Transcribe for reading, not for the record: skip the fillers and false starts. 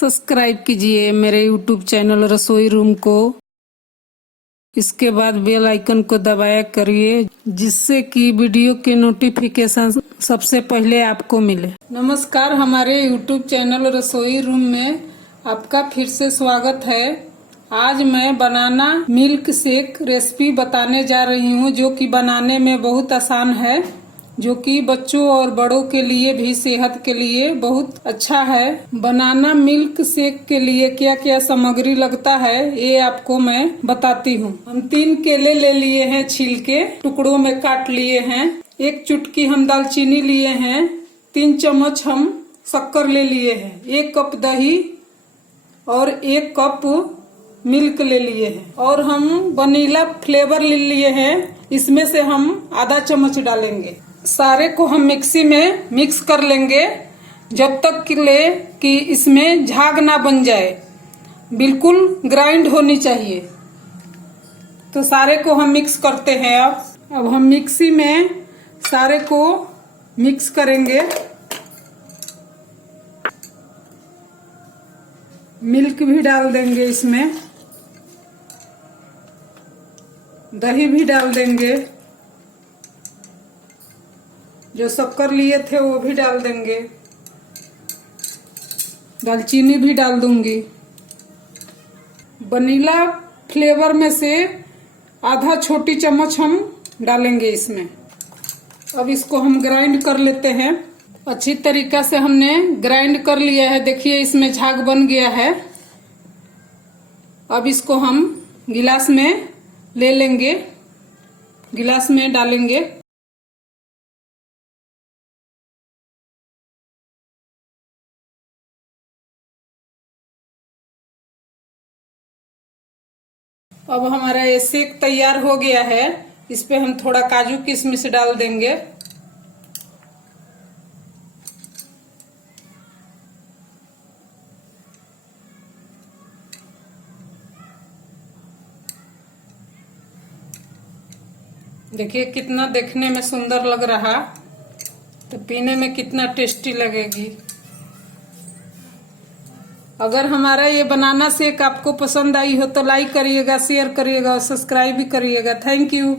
Subscribe कीजिए मेरे YouTube channel रसोई रूम को। इसके बाद बेल आइकन को दबाया करिए जिससे कि वीडियो के नोटिफिकेशन सबसे पहले आपको मिले। नमस्कार, हमारे YouTube चैनल रसोई रूम में आपका फिर से स्वागत है। आज मैं बनाना मिल्क शेक रेसिपी बताने जा रही हूँ जो कि बनाने में बहुत आसान है, जो कि बच्चों और बड़ों के लिए भी सेहत के लिए बहुत अच्छा है। बनाना मिल्क शेक के लिए क्या क्या सामग्री लगता है ये आपको मैं बताती हूँ। हम 3 केले ले लिए हैं, छील के टुकड़ों में काट लिए हैं। 1 चुटकी हम दालचीनी लिए हैं। 3 चम्मच हम शक्कर ले लिए हैं। 1 कप दही और 1 कप मिल्क ले लिए हैं। और हम वनीला फ्लेवर ले लिए हैं, इसमें से हम आधा चम्मच डालेंगे। सारे को हम मिक्सी में मिक्स कर लेंगे जब तक कि इसमें झाग ना बन जाए, बिल्कुल ग्राइंड होनी चाहिए। तो सारे को हम मिक्स करते हैं। अब हम मिक्सी में सारे को मिक्स करेंगे। मिल्क भी डाल देंगे, इसमें दही भी डाल देंगे, जो शक्कर लिए थे वो भी डाल देंगे, दालचीनी भी डाल दूंगी। वनीला फ्लेवर में से आधा छोटी चम्मच हम डालेंगे इसमें। अब इसको हम ग्राइंड कर लेते हैं। अच्छी तरीका से हमने ग्राइंड कर लिया है। देखिए इसमें झाग बन गया है। अब इसको हम गिलास में ले लेंगे, गिलास में डालेंगे। अब हमारा ये शेक तैयार हो गया है। इस पे हम थोड़ा काजू किशमिश डाल देंगे। देखिए कितना देखने में सुंदर लग रहा, तो पीने में कितना टेस्टी लगेगी। अगर हमारा ये बनाना शेक आपको पसंद आई हो तो लाइक करिएगा, शेयर करिएगा और सब्सक्राइब भी करिएगा। Thank you.